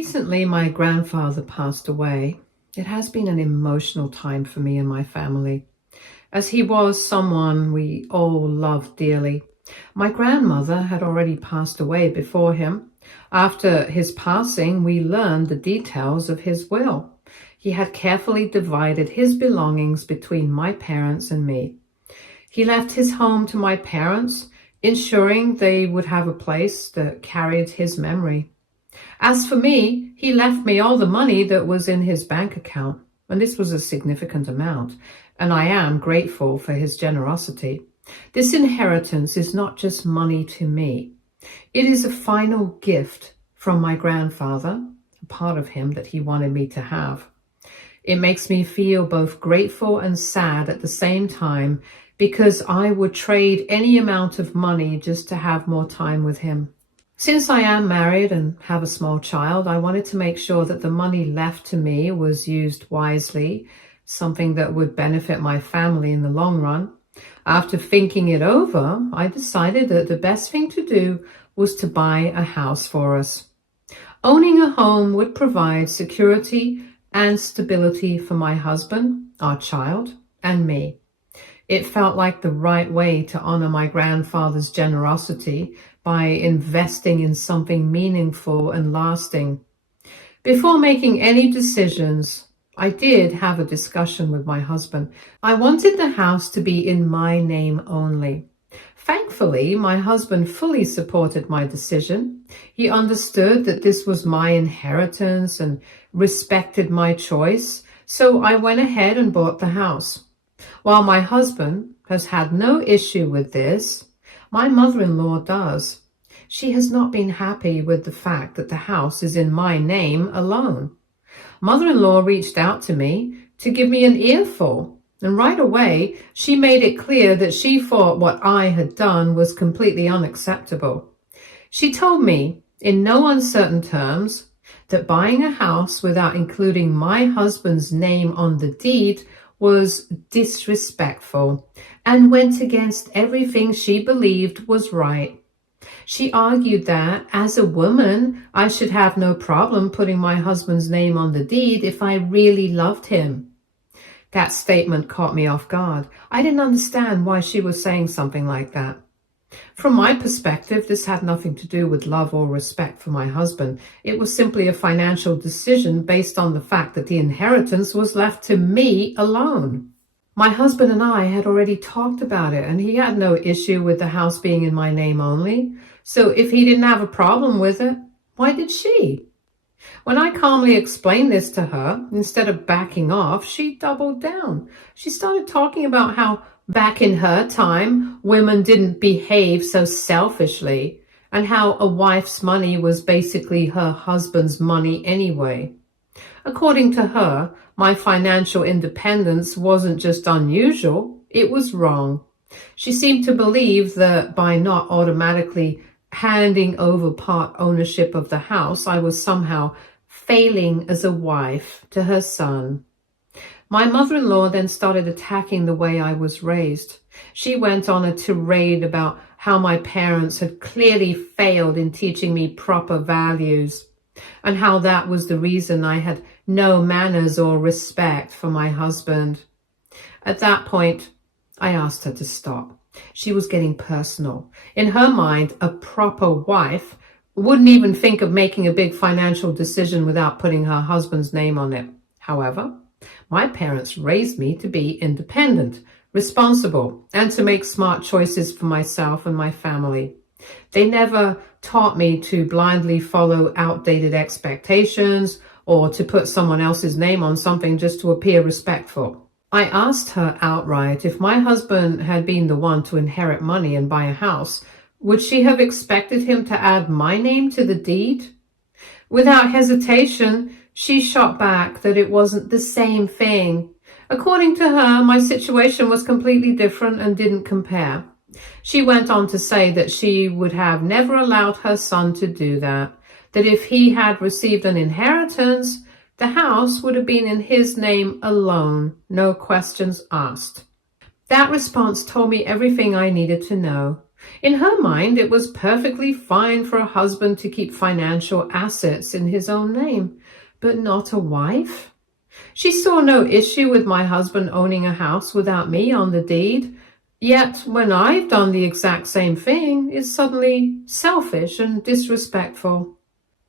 Recently, my grandfather passed away. It has been an emotional time for me and my family, as he was someone we all loved dearly. My grandmother had already passed away before him. After his passing, we learned the details of his will. He had carefully divided his belongings between my parents and me. He left his home to my parents, ensuring they would have a place that carried his memory. As for me, he left me all the money that was in his bank account, and this was a significant amount, and I am grateful for his generosity. This inheritance is not just money to me. It is a final gift from my grandfather, a part of him that he wanted me to have. It makes me feel both grateful and sad at the same time, because I would trade any amount of money just to have more time with him. Since I am married and have a small child, I wanted to make sure that the money left to me was used wisely, something that would benefit my family in the long run. After thinking it over, I decided that the best thing to do was to buy a house for us. Owning a home would provide security and stability for my husband, our child, and me. It felt like the right way to honor my grandfather's generosity by investing in something meaningful and lasting. Before making any decisions, I did have a discussion with my husband. I wanted the house to be in my name only. Thankfully, my husband fully supported my decision. He understood that this was my inheritance and respected my choice, so I went ahead and bought the house. While my husband has had no issue with this, my mother-in-law does. She has not been happy with the fact that the house is in my name alone. Mother-in-law reached out to me to give me an earful, and right away she made it clear that she thought what I had done was completely unacceptable. She told me, in no uncertain terms, that buying a house without including my husband's name on the deed was disrespectful and went against everything she believed was right. She argued that, as a woman, I should have no problem putting my husband's name on the deed if I really loved him. That statement caught me off guard. I didn't understand why she was saying something like that. From my perspective, this had nothing to do with love or respect for my husband. It was simply a financial decision based on the fact that the inheritance was left to me alone. My husband and I had already talked about it, and he had no issue with the house being in my name only. So if he didn't have a problem with it, why did she? When I calmly explained this to her, instead of backing off, she doubled down. She started talking about how back in her time, women didn't behave so selfishly, and how a wife's money was basically her husband's money anyway. According to her, my financial independence wasn't just unusual, it was wrong. She seemed to believe that by not automatically handing over part ownership of the house, I was somehow failing as a wife to her son. My mother-in-law then started attacking the way I was raised. She went on a tirade about how my parents had clearly failed in teaching me proper values, and how that was the reason I had no manners or respect for my husband. At that point, I asked her to stop. She was getting personal. In her mind, a proper wife wouldn't even think of making a big financial decision without putting her husband's name on it. However, my parents raised me to be independent, responsible, and to make smart choices for myself and my family. They never taught me to blindly follow outdated expectations or to put someone else's name on something just to appear respectful. I asked her outright if my husband had been the one to inherit money and buy a house, would she have expected him to add my name to the deed? Without hesitation, she shot back that it wasn't the same thing. According to her, my situation was completely different and didn't compare. She went on to say that she would have never allowed her son to do that, that if he had received an inheritance, the house would have been in his name alone, no questions asked. That response told me everything I needed to know. In her mind, it was perfectly fine for a husband to keep financial assets in his own name, but not a wife. She saw no issue with my husband owning a house without me on the deed. Yet, when I've done the exact same thing, it's suddenly selfish and disrespectful.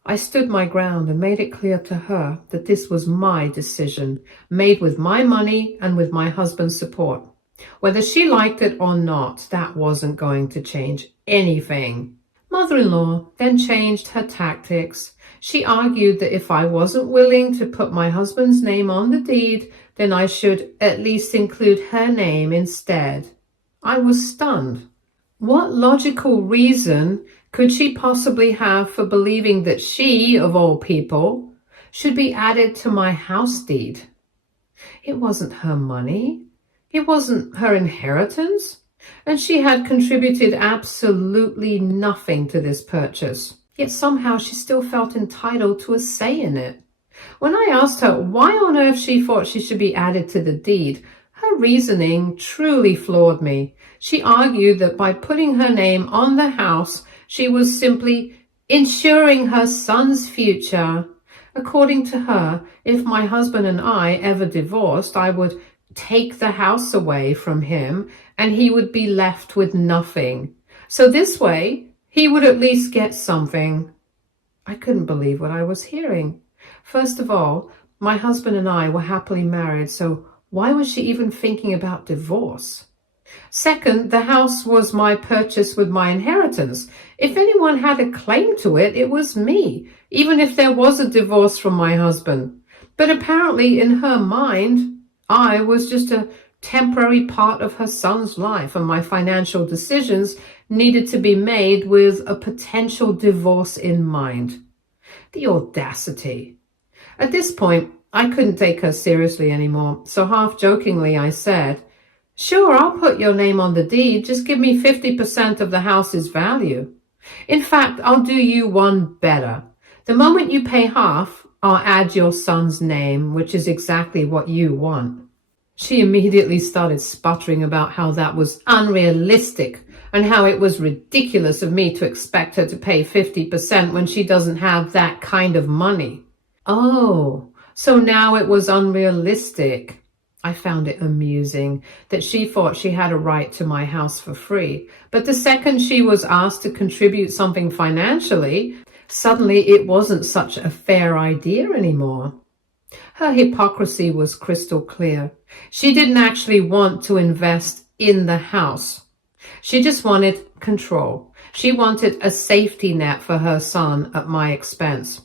I stood my ground and made it clear to her that this was my decision, made with my money and with my husband's support. Whether she liked it or not, that wasn't going to change anything. Mother-in-law then changed her tactics. She argued that if I wasn't willing to put my husband's name on the deed, then I should at least include her name instead. I was stunned. What logical reason could she possibly have for believing that she, of all people, should be added to my house deed? It wasn't her money. It wasn't her inheritance. And she had contributed absolutely nothing to this purchase. Yet somehow she still felt entitled to a say in it. When I asked her why on earth she thought she should be added to the deed, her reasoning truly floored me. She argued that by putting her name on the house, she was simply ensuring her son's future. According to her, if my husband and I ever divorced, I would take the house away from him and he would be left with nothing. So this way, he would at least get something. I couldn't believe what I was hearing. First of all, my husband and I were happily married, so why was she even thinking about divorce? Second, the house was my purchase with my inheritance. If anyone had a claim to it, it was me, even if there was a divorce from my husband. But apparently in her mind, I was just a temporary part of her son's life, and my financial decisions needed to be made with a potential divorce in mind. The audacity. At this point, I couldn't take her seriously anymore, so half-jokingly I said, "Sure, I'll put your name on the deed. Just give me 50% of the house's value. In fact, I'll do you one better. The moment you pay half, I'll add your son's name, which is exactly what you want." She immediately started sputtering about how that was unrealistic and how it was ridiculous of me to expect her to pay 50% when she doesn't have that kind of money. Oh, so now it was unrealistic. I found it amusing that she thought she had a right to my house for free, but the second she was asked to contribute something financially, suddenly it wasn't such a fair idea anymore. Her hypocrisy was crystal clear. She didn't actually want to invest in the house. She just wanted control. She wanted a safety net for her son at my expense.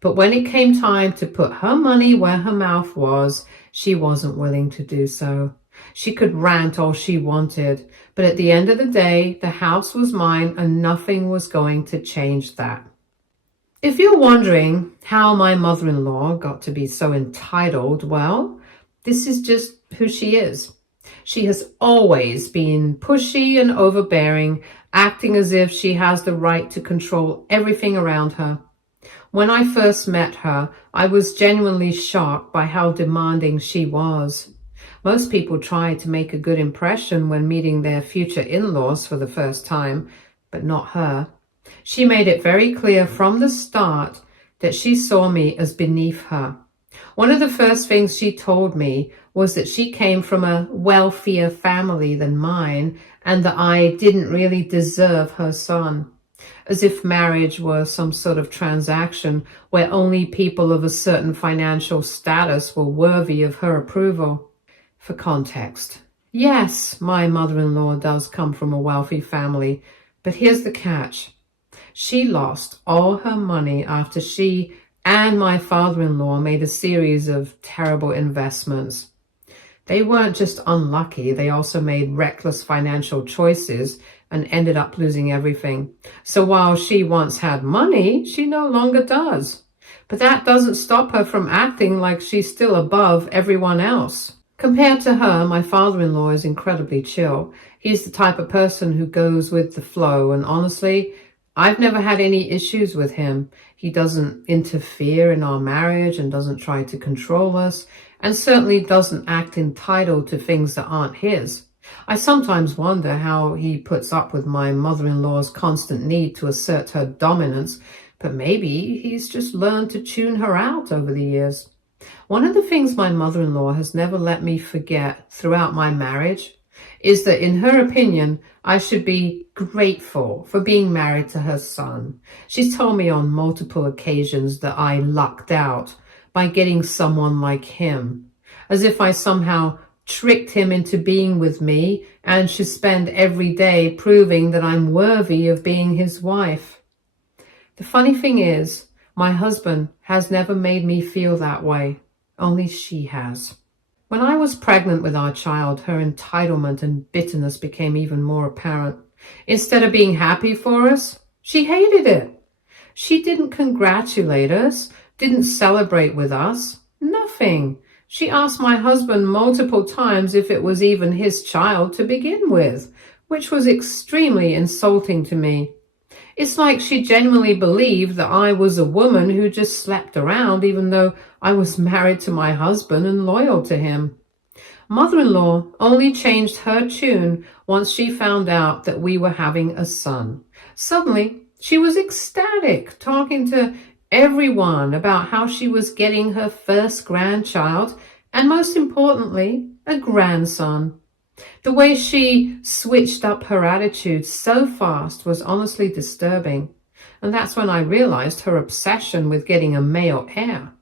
But when it came time to put her money where her mouth was, she wasn't willing to do so. She could rant all she wanted, but at the end of the day, the house was mine and nothing was going to change that. If you're wondering how my mother-in-law got to be so entitled, well, this is just who she is. She has always been pushy and overbearing, acting as if she has the right to control everything around her. When I first met her, I was genuinely shocked by how demanding she was. Most people try to make a good impression when meeting their future in-laws for the first time, but not her. She made it very clear from the start that she saw me as beneath her. One of the first things she told me was that she came from a wealthier family than mine and that I didn't really deserve her son. As if marriage were some sort of transaction where only people of a certain financial status were worthy of her approval. For context, yes, my mother-in-law does come from a wealthy family, but here's the catch. She lost all her money after she and my father-in-law made a series of terrible investments. They weren't just unlucky, they also made reckless financial choices and ended up losing everything. So while she once had money, she no longer does. But that doesn't stop her from acting like she's still above everyone else. Compared to her, my father-in-law is incredibly chill. He's the type of person who goes with the flow, and honestly, I've never had any issues with him. He doesn't interfere in our marriage and doesn't try to control us, and certainly doesn't act entitled to things that aren't his. I sometimes wonder how he puts up with my mother-in-law's constant need to assert her dominance, but maybe he's just learned to tune her out over the years. One of the things my mother-in-law has never let me forget throughout my marriage is that, in her opinion, I should be grateful for being married to her son. She's told me on multiple occasions that I lucked out by getting someone like him, as if I somehow tricked him into being with me and should spend every day proving that I'm worthy of being his wife. The funny thing is, my husband has never made me feel that way. Only she has. When I was pregnant with our child, her entitlement and bitterness became even more apparent. Instead of being happy for us, she hated it. She didn't congratulate us, didn't celebrate with us, nothing. She asked my husband multiple times if it was even his child to begin with, which was extremely insulting to me. It's like she genuinely believed that I was a woman who just slept around, even though I was married to my husband and loyal to him. Mother-in-law only changed her tune once she found out that we were having a son. Suddenly, she was ecstatic, talking to everyone about how she was getting her first grandchild, and most importantly, a grandson. The way she switched up her attitude so fast was honestly disturbing, and that's when I realized her obsession with getting a male heir.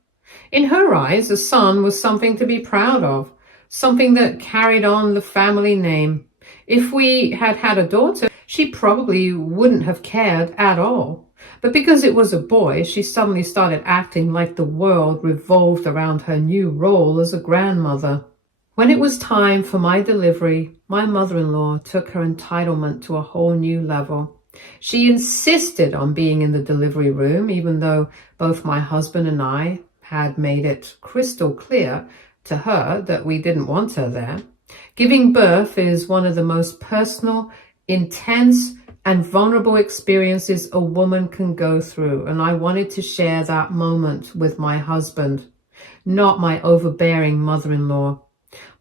In her eyes, a son was something to be proud of, something that carried on the family name. If we had had a daughter, she probably wouldn't have cared at all. But because it was a boy, she suddenly started acting like the world revolved around her new role as a grandmother. When it was time for my delivery, my mother-in-law took her entitlement to a whole new level. She insisted on being in the delivery room, even though both my husband and I had made it crystal clear to her that we didn't want her there. Giving birth is one of the most personal, intense, and vulnerable experiences a woman can go through, and I wanted to share that moment with my husband, not my overbearing mother-in-law.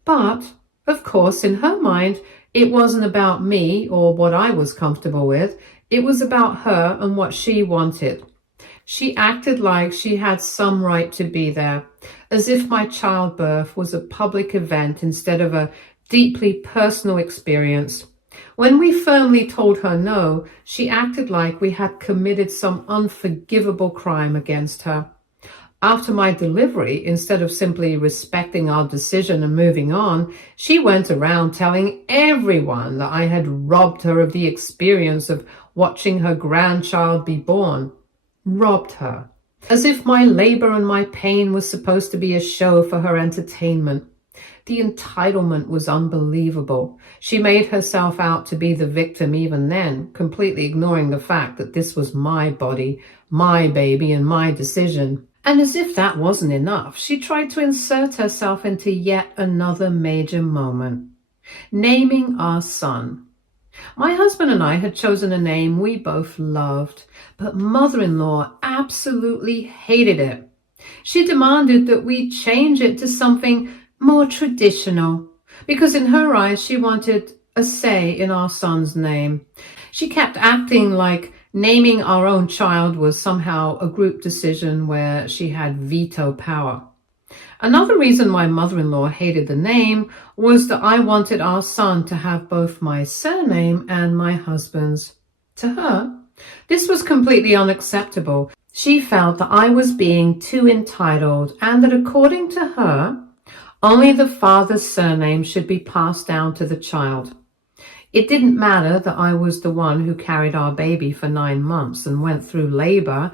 But, of course, in her mind, it wasn't about me or what I was comfortable with. It was about her and what she wanted. She acted like she had some right to be there, as if my childbirth was a public event instead of a deeply personal experience. When we firmly told her no, she acted like we had committed some unforgivable crime against her. After my delivery, instead of simply respecting our decision and moving on, she went around telling everyone that I had robbed her of the experience of watching her grandchild be born. Robbed her. As if my labor and my pain was supposed to be a show for her entertainment. The entitlement was unbelievable. She made herself out to be the victim even then, completely ignoring the fact that this was my body, my baby, and my decision. And as if that wasn't enough, she tried to insert herself into yet another major moment. Naming our son. My husband and I had chosen a name we both loved, but mother-in-law absolutely hated it. She demanded that we change it to something more traditional, because in her eyes she wanted a say in our son's name. She kept acting like naming our own child was somehow a group decision where she had veto power. Another reason my mother-in-law hated the name was that I wanted our son to have both my surname and my husband's. To her, this was completely unacceptable. She felt that I was being too entitled and that according to her, only the father's surname should be passed down to the child. It didn't matter that I was the one who carried our baby for 9 months and went through labor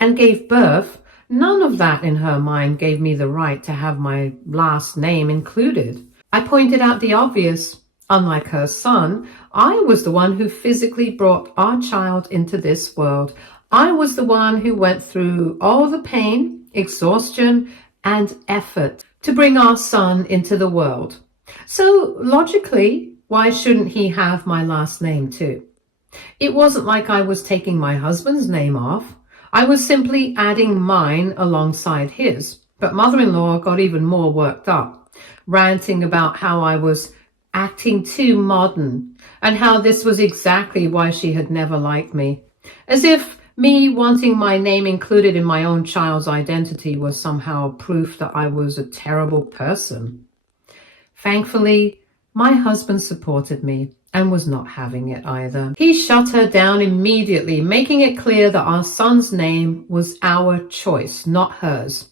and gave birth. None of that in her mind gave me the right to have my last name included. I pointed out the obvious. Unlike her son, I was the one who physically brought our child into this world. I was the one who went through all the pain, exhaustion, and effort to bring our son into the world. So logically, why shouldn't he have my last name too? It wasn't like I was taking my husband's name off. I was simply adding mine alongside his. But mother-in-law got even more worked up, ranting about how I was acting too modern, and how this was exactly why she had never liked me. As if me wanting my name included in my own child's identity was somehow proof that I was a terrible person. Thankfully, my husband supported me and was not having it either. He shut her down immediately, making it clear that our son's name was our choice, not hers.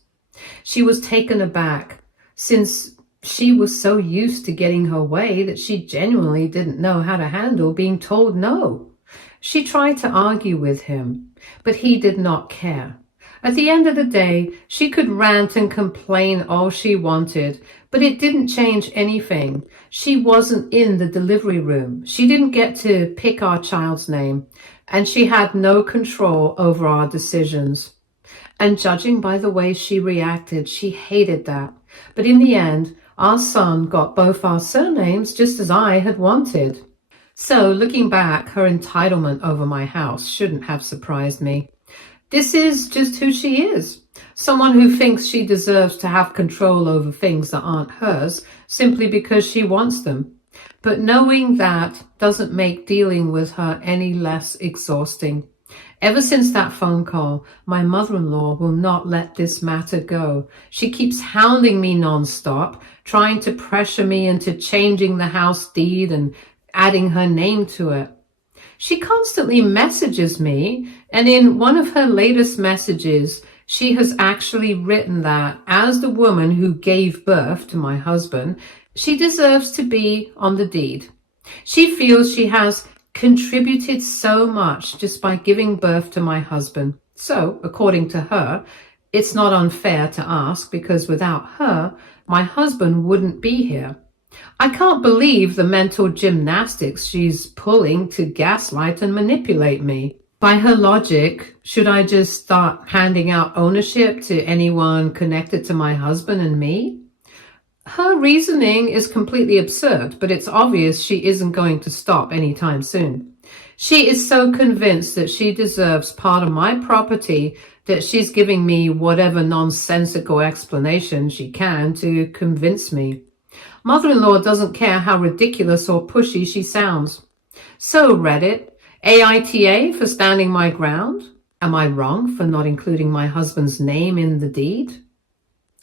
She was taken aback, since she was so used to getting her way that she genuinely didn't know how to handle being told no. She tried to argue with him, but he did not care. At the end of the day, she could rant and complain all she wanted, but it didn't change anything. She wasn't in the delivery room. She didn't get to pick our child's name, and she had no control over our decisions. And judging by the way she reacted, she hated that. But in the end, our son got both our surnames just as I had wanted. So, looking back, her entitlement over my house shouldn't have surprised me. This is just who she is. Someone who thinks she deserves to have control over things that aren't hers simply because she wants them. But knowing that doesn't make dealing with her any less exhausting. Ever since that phone call, my mother-in-law will not let this matter go. She keeps hounding me nonstop, trying to pressure me into changing the house deed and adding her name to it. She constantly messages me, and in one of her latest messages, she has actually written that as the woman who gave birth to my husband, she deserves to be on the deed. She feels she has contributed so much just by giving birth to my husband. So, according to her, it's not unfair to ask because without her, my husband wouldn't be here. I can't believe the mental gymnastics she's pulling to gaslight and manipulate me. By her logic, should I just start handing out ownership to anyone connected to my husband and me? Her reasoning is completely absurd, but it's obvious she isn't going to stop anytime soon. She is so convinced that she deserves part of my property that she's giving me whatever nonsensical explanation she can to convince me. Mother-in-law doesn't care how ridiculous or pushy she sounds. So, Reddit, aita for standing my ground? Am I wrong for not including my husband's name in the deed?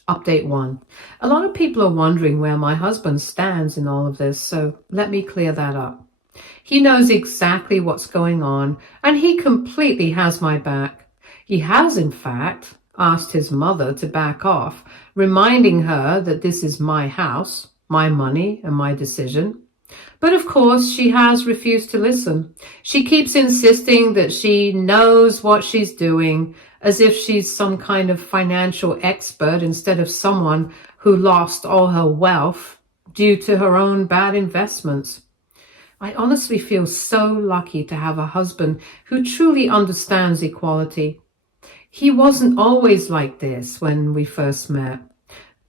Update 1. A lot of people are wondering where my husband stands in all of this, so let me clear that up. He knows exactly what's going on, and he completely has my back. He has, in fact, asked his mother to back off, reminding her that this is my house, my money, and my decision. But of course, she has refused to listen. She keeps insisting that she knows what she's doing, as if she's some kind of financial expert instead of someone who lost all her wealth due to her own bad investments. I honestly feel so lucky to have a husband who truly understands equality. He wasn't always like this when we first met.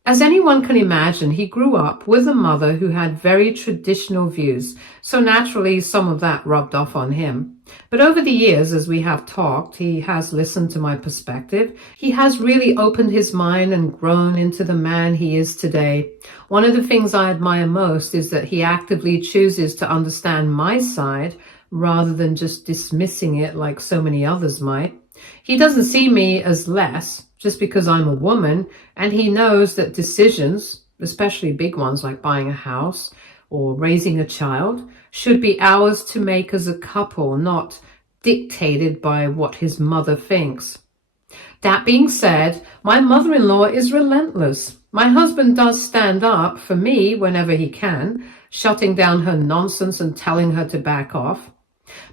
As anyone can imagine, he grew up with a mother who had very traditional views, so naturally some of that rubbed off on him. But over the years, as we have talked, he has listened to my perspective. He has really opened his mind and grown into the man he is today. One of the things I admire most is that he actively chooses to understand my side rather than just dismissing it like so many others might. He doesn't see me as less just because I'm a woman, and he knows that decisions, especially big ones like buying a house or raising a child, should be ours to make as a couple, not dictated by what his mother thinks. That being said, my mother-in-law is relentless. My husband does stand up for me whenever he can, shutting down her nonsense and telling her to back off.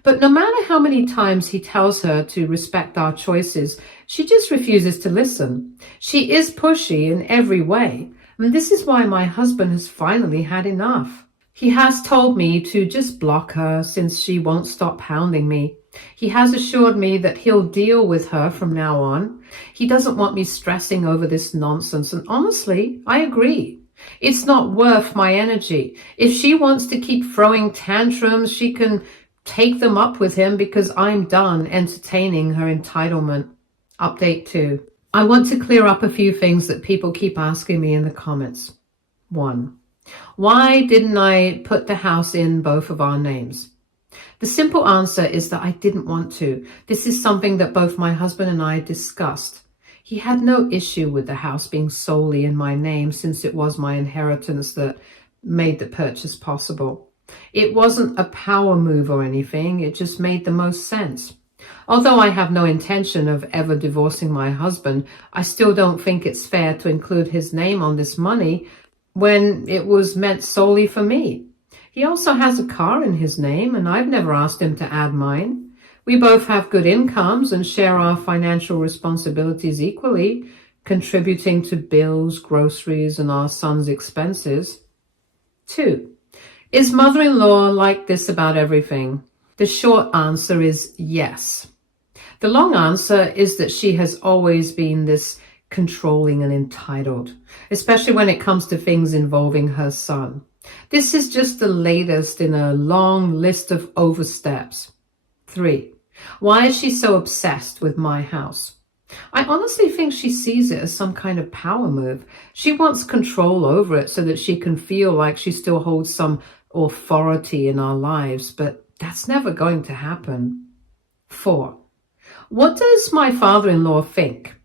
But no matter how many times he tells her to respect our choices, she just refuses to listen. She is pushy in every way, and this is why my husband has finally had enough. He has told me to just block her since she won't stop hounding me. He has assured me that he'll deal with her from now on. He doesn't want me stressing over this nonsense, and honestly, I agree. It's not worth my energy. If she wants to keep throwing tantrums, she can take them up with him because I'm done entertaining her entitlement. Update 2. I want to clear up a few things that people keep asking me in the comments. 1. Why didn't I put the house in both of our names? The simple answer is that I didn't want to. This is something that both my husband and I discussed. He had no issue with the house being solely in my name since it was my inheritance that made the purchase possible. It wasn't a power move or anything, it just made the most sense. Although I have no intention of ever divorcing my husband, I still don't think it's fair to include his name on this money when it was meant solely for me. He also has a car in his name, and I've never asked him to add mine. We both have good incomes and share our financial responsibilities equally, contributing to bills, groceries, and our son's expenses. 2. Is mother-in-law like this about everything? The short answer is yes. The long answer is that she has always been this controlling and entitled, especially when it comes to things involving her son. This is just the latest in a long list of oversteps. 3. Why is she so obsessed with my house? I honestly think she sees it as some kind of power move. She wants control over it so that she can feel like she still holds some authority in our lives, but that's never going to happen. 4. What does my father-in-law think?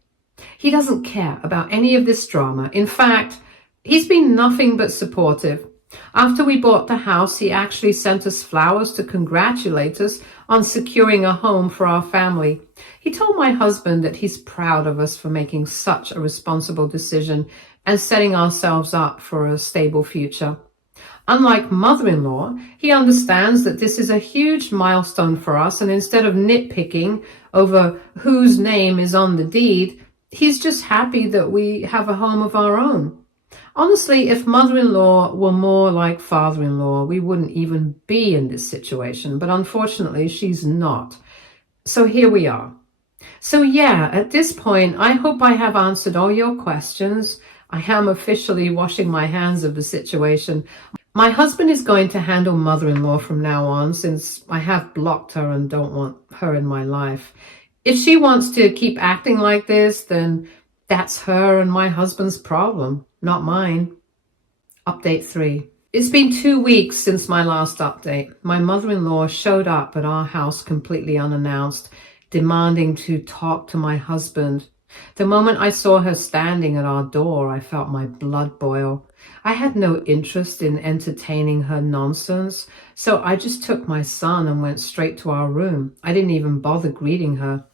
He doesn't care about any of this drama. In fact, he's been nothing but supportive. After we bought the house, he actually sent us flowers to congratulate us on securing a home for our family. He told my husband that he's proud of us for making such a responsible decision and setting ourselves up for a stable future. Unlike mother-in-law, he understands that this is a huge milestone for us, and instead of nitpicking over whose name is on the deed, he's just happy that we have a home of our own. Honestly, if mother-in-law were more like father-in-law, we wouldn't even be in this situation, but unfortunately, she's not. So here we are. So yeah, at this point, I hope I have answered all your questions. I am officially washing my hands of the situation. My husband is going to handle mother-in-law from now on, since I have blocked her and don't want her in my life. If she wants to keep acting like this, then that's her and my husband's problem, not mine. Update 3. It's been 2 weeks since my last update. My mother-in-law showed up at our house completely unannounced, demanding to talk to my husband. The moment I saw her standing at our door, I felt my blood boil. I had no interest in entertaining her nonsense, so I just took my son and went straight to our room. I didn't even bother greeting her.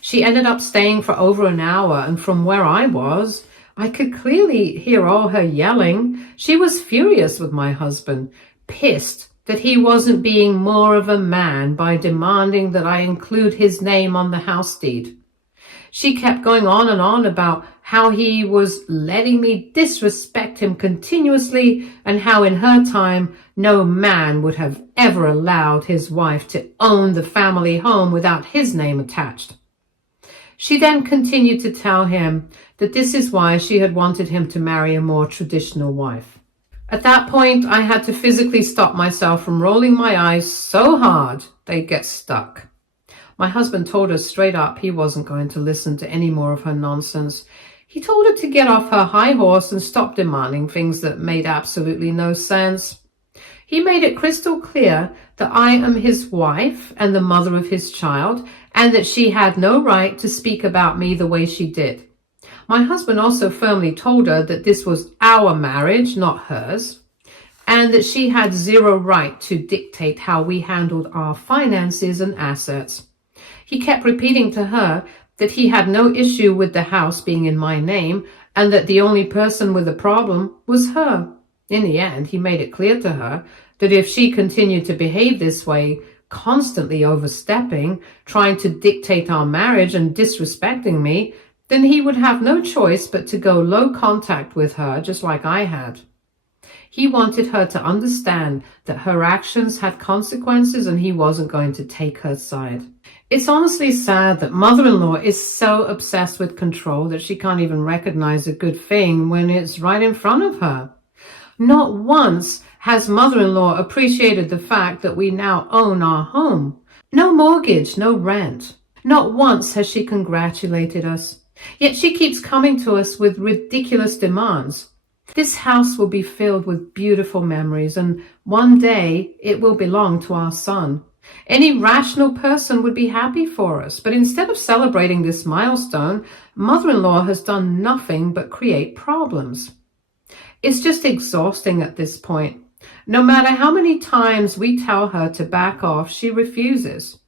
She ended up staying for over an hour, and from where I was, I could clearly hear all her yelling. She was furious with my husband, pissed that he wasn't being more of a man by demanding that I include his name on the house deed. She kept going on and on about how he was letting me disrespect him continuously and how in her time no man would have ever allowed his wife to own the family home without his name attached. She then continued to tell him that this is why she had wanted him to marry a more traditional wife. At that point, I had to physically stop myself from rolling my eyes so hard they'd get stuck. My husband told her straight up he wasn't going to listen to any more of her nonsense. He told her to get off her high horse and stop demanding things that made absolutely no sense. He made it crystal clear that I am his wife and the mother of his child, and that she had no right to speak about me the way she did. My husband also firmly told her that this was our marriage, not hers, and that she had zero right to dictate how we handled our finances and assets. He kept repeating to her that he had no issue with the house being in my name and that the only person with a problem was her. In the end, he made it clear to her that if she continued to behave this way, constantly overstepping, trying to dictate our marriage and disrespecting me, then he would have no choice but to go low contact with her, just like I had. He wanted her to understand that her actions had consequences and he wasn't going to take her side. It's honestly sad that mother-in-law is so obsessed with control that she can't even recognize a good thing when it's right in front of her. Not once has mother-in-law appreciated the fact that we now own our home. No mortgage, no rent. Not once has she congratulated us. Yet she keeps coming to us with ridiculous demands. This house will be filled with beautiful memories, and one day it will belong to our son. Any rational person would be happy for us, but instead of celebrating this milestone, mother-in-law has done nothing but create problems. It's just exhausting at this point. No matter how many times we tell her to back off, she refuses.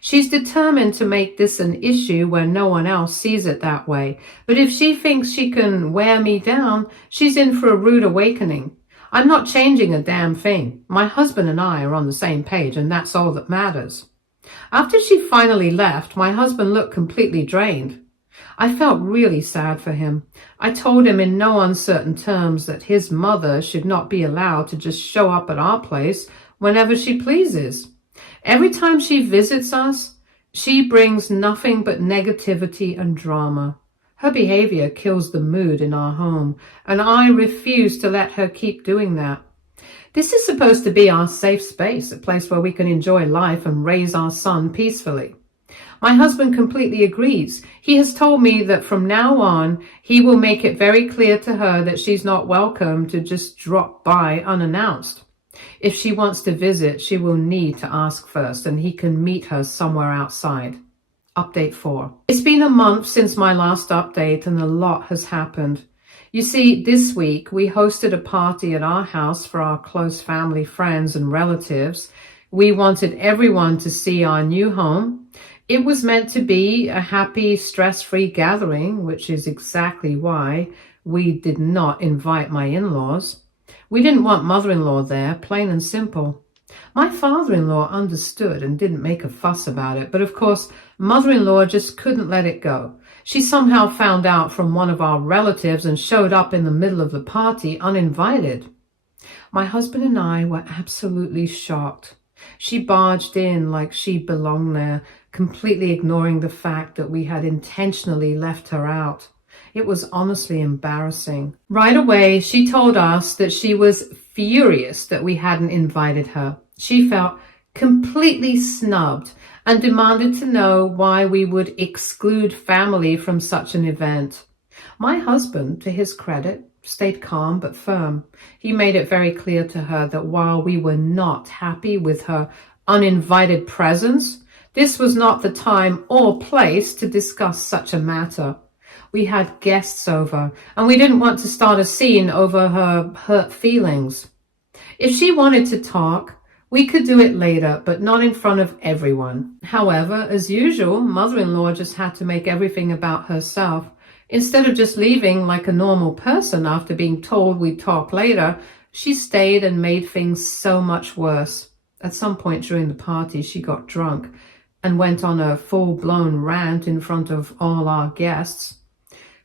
She's determined to make this an issue where no one else sees it that way. But if she thinks she can wear me down, she's in for a rude awakening. I'm not changing a damn thing. My husband and I are on the same page, and that's all that matters. After she finally left, my husband looked completely drained. I felt really sad for him. I told him in no uncertain terms that his mother should not be allowed to just show up at our place whenever she pleases. Every time she visits us, she brings nothing but negativity and drama. Her behavior kills the mood in our home, and I refuse to let her keep doing that. This is supposed to be our safe space, a place where we can enjoy life and raise our son peacefully. My husband completely agrees. He has told me that from now on, he will make it very clear to her that she's not welcome to just drop by unannounced. If she wants to visit, she will need to ask first, and he can meet her somewhere outside. Update 4. It's been a month since my last update, and a lot has happened. You see, this week we hosted a party at our house for our close family, friends, and relatives. We wanted everyone to see our new home. It was meant to be a happy, stress-free gathering, which is exactly why we did not invite my in-laws. We didn't want mother-in-law there, plain and simple. My father-in-law understood and didn't make a fuss about it, but of course, mother-in-law just couldn't let it go. She somehow found out from one of our relatives and showed up in the middle of the party uninvited. My husband and I were absolutely shocked. She barged in like she belonged there, completely ignoring the fact that we had intentionally left her out. It was honestly embarrassing. Right away, she told us that she was furious that we hadn't invited her. She felt completely snubbed and demanded to know why we would exclude family from such an event. My husband, to his credit, stayed calm but firm. He made it very clear to her that while we were not happy with her uninvited presence, this was not the time or place to discuss such a matter. We had guests over, and we didn't want to start a scene over her hurt feelings. If she wanted to talk, we could do it later, but not in front of everyone. However, as usual, mother-in-law just had to make everything about herself. Instead of just leaving like a normal person after being told we'd talk later, she stayed and made things so much worse. At some point during the party, she got drunk and went on a full-blown rant in front of all our guests.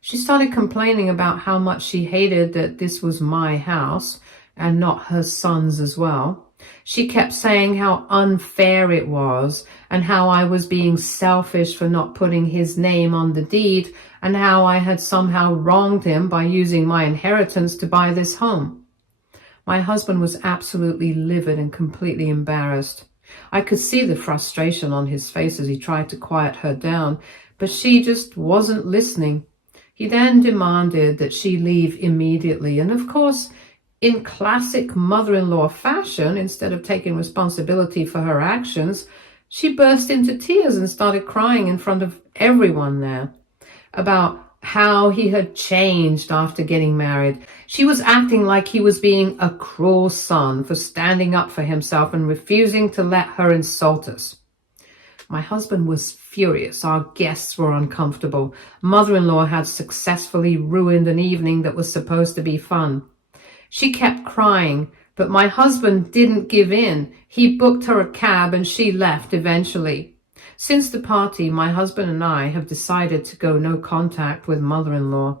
She started complaining about how much she hated that this was my house and not her son's as well. She kept saying how unfair it was and how I was being selfish for not putting his name on the deed and how I had somehow wronged him by using my inheritance to buy this home. My husband was absolutely livid and completely embarrassed. I could see the frustration on his face as he tried to quiet her down, but she just wasn't listening. He then demanded that she leave immediately, and of course, in classic mother-in-law fashion, instead of taking responsibility for her actions, she burst into tears and started crying in front of everyone there about how he had changed after getting married. She was acting like he was being a cruel son for standing up for himself and refusing to let her insult us. My husband was furious. Our guests were uncomfortable. Mother-in-law had successfully ruined an evening that was supposed to be fun. She kept crying, but my husband didn't give in. He booked her a cab and she left eventually. Since the party, my husband and I have decided to go no contact with mother-in-law.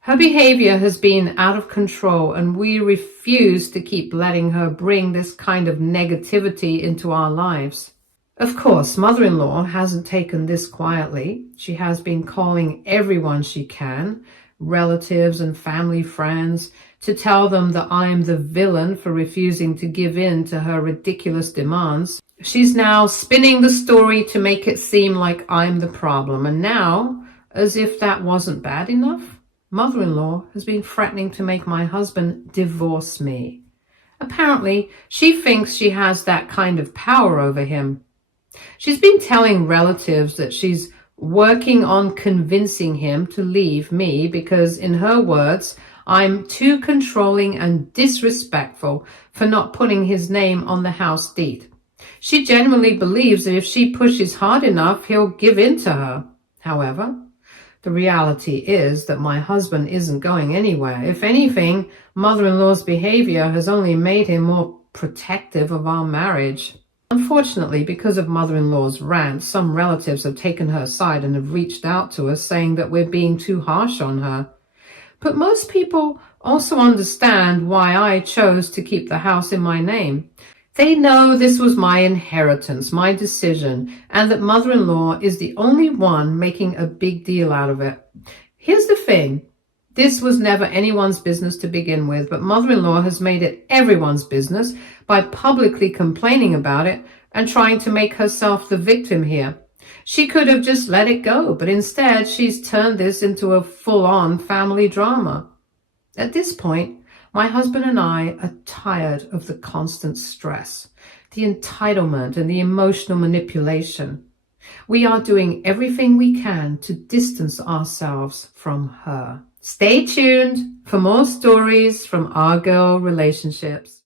Her behavior has been out of control, and we refuse to keep letting her bring this kind of negativity into our lives. Of course, mother-in-law hasn't taken this quietly. She has been calling everyone she can, relatives and family friends, to tell them that I'm the villain for refusing to give in to her ridiculous demands. She's now spinning the story to make it seem like I'm the problem. And now, as if that wasn't bad enough, mother-in-law has been threatening to make my husband divorce me. Apparently, she thinks she has that kind of power over him. She's been telling relatives that she's working on convincing him to leave me because, in her words, I'm too controlling and disrespectful for not putting his name on the house deed. She genuinely believes that if she pushes hard enough, he'll give in to her. However, the reality is that my husband isn't going anywhere. If anything, mother-in-law's behavior has only made him more protective of our marriage. Unfortunately, because of mother-in-law's rant, some relatives have taken her side and have reached out to us saying that we're being too harsh on her. But most people also understand why I chose to keep the house in my name. They know this was my inheritance, my decision, and that mother-in-law is the only one making a big deal out of it. Here's the thing. This was never anyone's business to begin with, but mother-in-law has made it everyone's business by publicly complaining about it and trying to make herself the victim here. She could have just let it go, but instead she's turned this into a full-on family drama. At this point, my husband and I are tired of the constant stress, the entitlement, and the emotional manipulation. We are doing everything we can to distance ourselves from her. Stay tuned for more stories from our girl relationships.